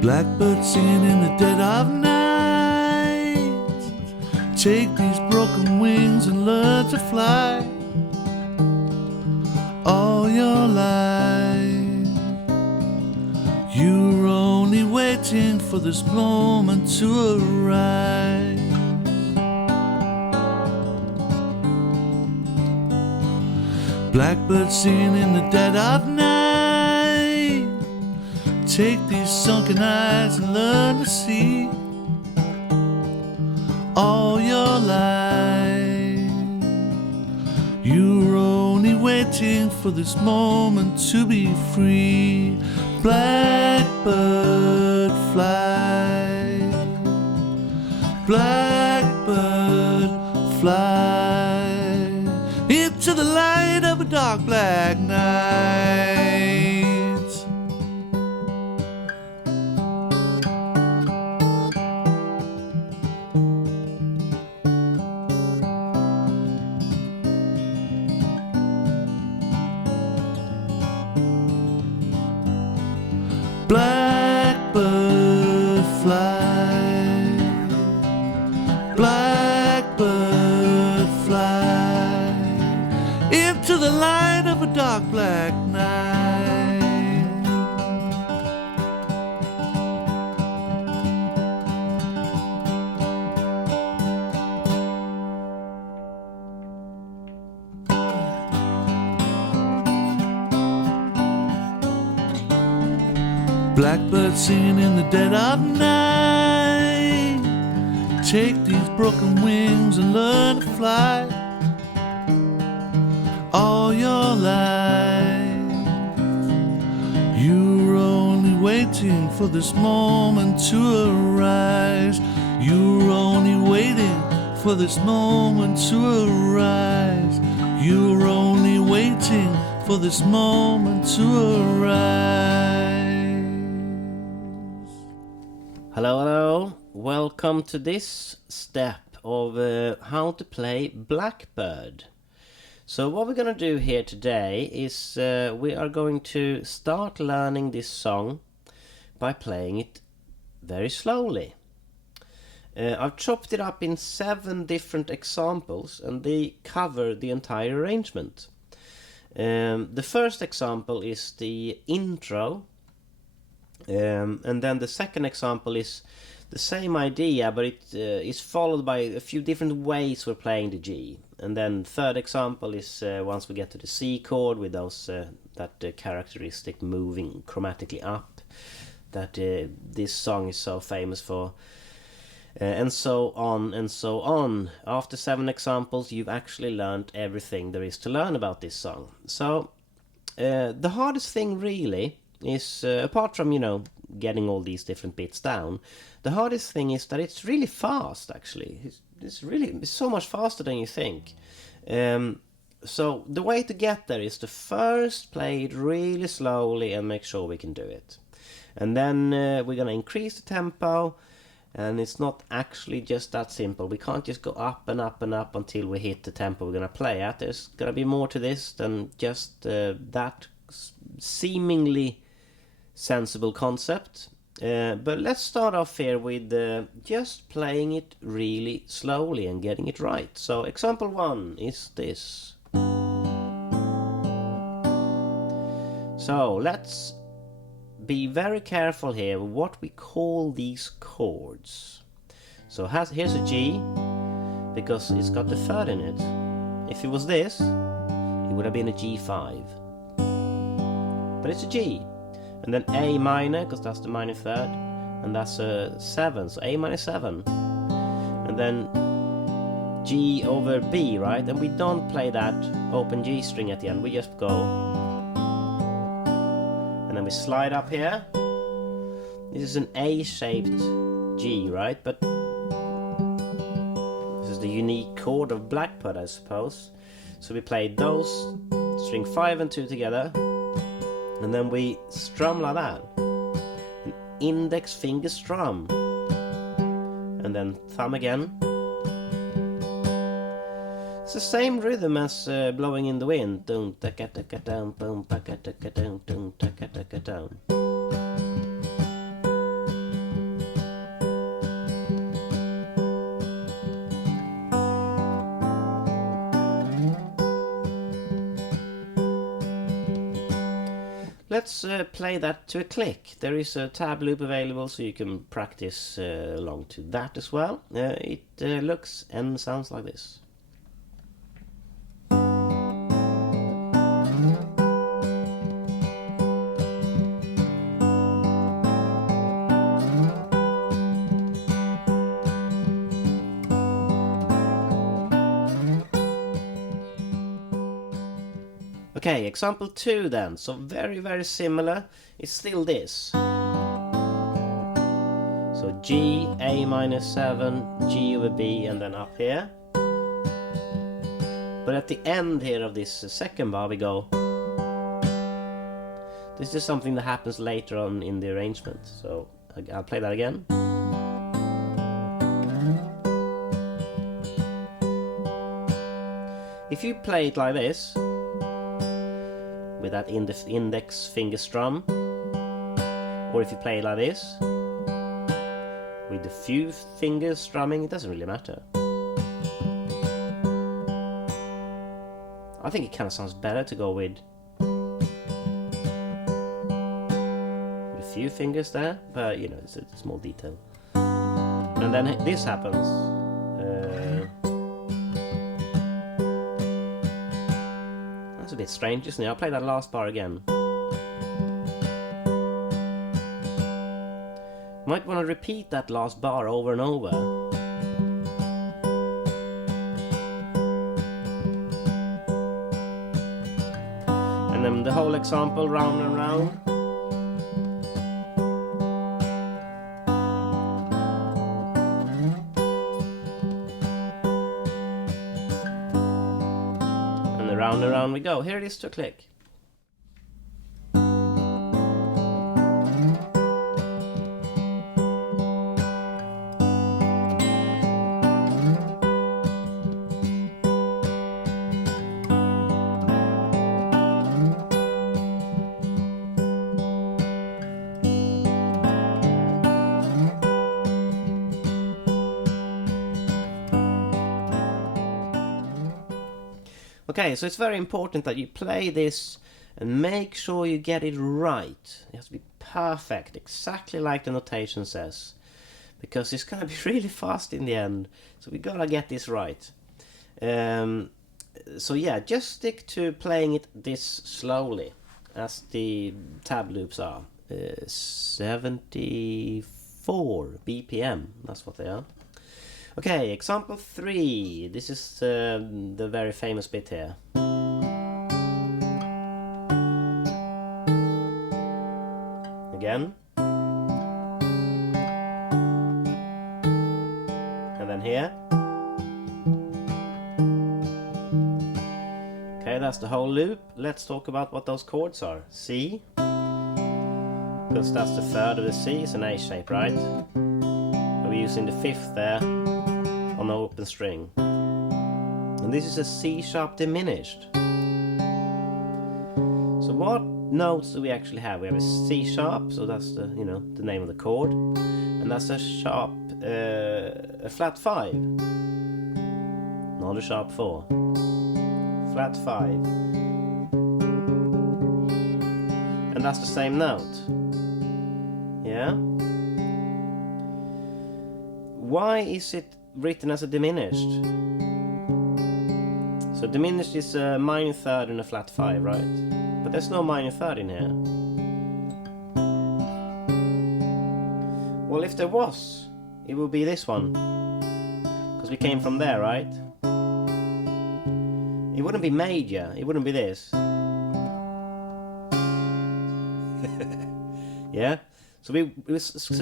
Blackbird singing in the dead of night. Take these broken wings and learn to fly all your life. You're only waiting for this moment to arise. Blackbird singing in the dead of night. Take these sunken eyes and learn to see all your life. You're only waiting for this moment to be free. Blackbird fly, blackbird fly into the light of a dark black night. Blackbird fly, blackbird fly into the light of a dark black night. Blackbird singing in the dead of night. Take these broken wings and learn to fly all your life. You're only waiting for this moment to arise. You're only waiting for this moment to arise. You're only waiting for this moment to arise. Hello, hello. Welcome to this step of how to play Blackbird. So what we're going to do here today is we are going to start learning this song by playing it very slowly. I've chopped it up in 7 different examples and they cover the entire arrangement. The first example is the intro. And then the second example is the same idea, but it is followed by a few different ways we're playing the G. And then third example is once we get to the C chord with those that characteristic moving chromatically up that this song is so famous for. And so on and so on. After 7 examples, you've actually learned everything there is to learn about this song. So the hardest thing really is, apart from, getting all these different bits down, the hardest thing is that it's really fast, actually. It's so much faster than you think. So the way to get there is to first play it really slowly and make sure we can do it. And then we're going to increase the tempo, and it's not actually just that simple. We can't just go up and up and up until we hit the tempo we're going to play at. There's going to be more to this than just that seemingly sensible concept. But let's start off here with just playing it really slowly and getting it right. So example 1 is this. So let's be very careful here what we call these chords. So here's a G because it's got the third in it. If it was this, it would have been a G5. But it's a G. And then A minor, because that's the minor third, and that's a 7, so A minor 7. And then G over B, right? And we don't play that open G string at the end, we just go. And then we slide up here. This is an A-shaped G, right? But this is the unique chord of Blackbird, I suppose. So we play those, string 5 and 2 together. And then we strum like that. An index finger strum. And then thumb again. It's the same rhythm as Blowing in the Wind. Dun taka taka down, boom taka taka down, dun taka taka down. let's play that to a click. There is a tab loop available, so you can practice along to that as well. It looks and sounds like this. Okay, example 2 then. So very, very similar. It's still this. So G, A minor 7, G over B, and then up here. But at the end here of this second bar we go. This is something that happens later on in the arrangement. So I'll play that again. If you play it like this, with that index finger strum, or if you play it like this with a few fingers strumming, it doesn't really matter. I think it kind of sounds better to go with a few fingers there, but you know, it's a small detail. And then this happens. That's a bit strange, isn't it? I'll play that last bar again. Might want to repeat that last bar over and over. And then the whole example round and round. And around we go. Here it is to a click. Okay, so it's very important that you play this and make sure you get it right. It has to be perfect, exactly like the notation says, because it's gonna be really fast in the end. So we gotta get this right. So yeah, just stick to playing it this slowly, as the tab loops are. 74 BPM, that's what they are. Okay, example 3. This is the very famous bit here. Again. And then here. Okay, that's the whole loop. Let's talk about what those chords are. C. Because that's the third of the C, it's an A shape, right? We're using the fifth there on the open string, and this is a C sharp diminished. So what notes do we actually have? We have a C sharp, so that's the the name of the chord, and that's a sharp, a flat 5, not a sharp 4, flat 5, and that's the same note. Yeah. Why is it written as a diminished? So diminished is a minor third and a flat 5, right? But there's no minor third in here. Well, if there was, it would be this one, because we came from there, right? It wouldn't be major, it wouldn't be this. Yeah? So we're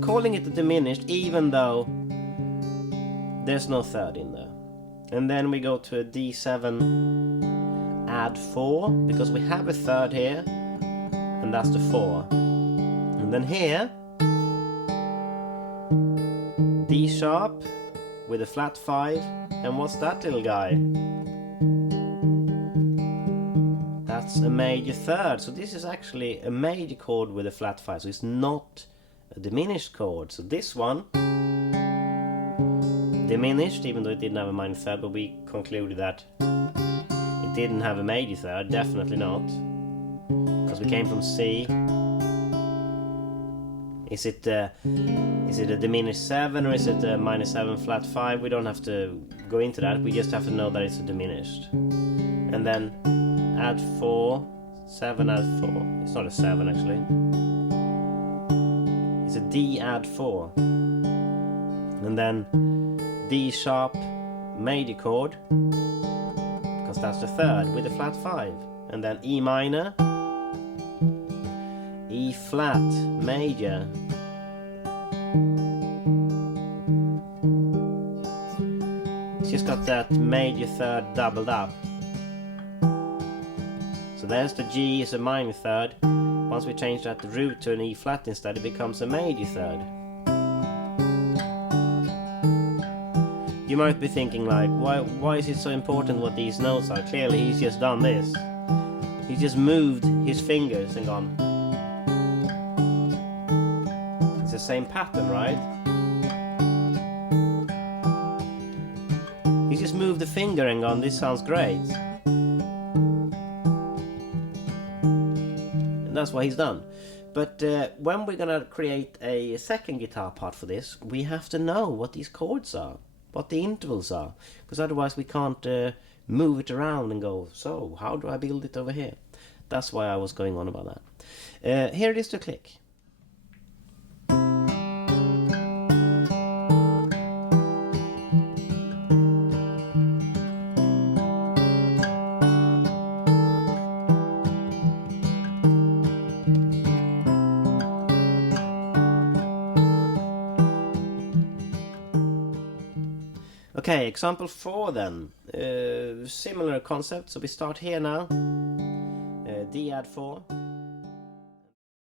calling it the diminished, even though there's no third in there. And then we go to a D7 add 4, because we have a third here, and that's the 4. And then here, D sharp with a flat 5, and what's that little guy? That's a major third. So this is actually a major chord with a flat 5, so it's not a diminished chord. So this one diminished, even though it didn't have a minor third, but we concluded that it didn't have a major third, definitely not. because we came from C. Is it a diminished 7 or is it a minus 7 flat 5? We don't have to go into that, we just have to know that it's a diminished. And then add 4, 7 add 4. It's not a 7 actually. It's a D add 4. And then D sharp major chord, because that's the third with a flat 5. And then E minor, E flat major, it's just got that major third doubled up. So there's the G is a minor third. Once we change that root to an E flat instead, it becomes a major third. You might be thinking like, why is it so important what these notes are? Clearly he's just done this. He's just moved his fingers and gone. It's the same pattern, right? He's just moved the finger and gone, this sounds great. And that's what he's done. But when we're gonna create a second guitar part for this, we have to know what these chords are, what the intervals are, because otherwise we can't move it around and go, so how do I build it over here? That's why I was going on about that. Here it is to click. Okay, example 4 then. Similar concept, so we start here now. D add 4.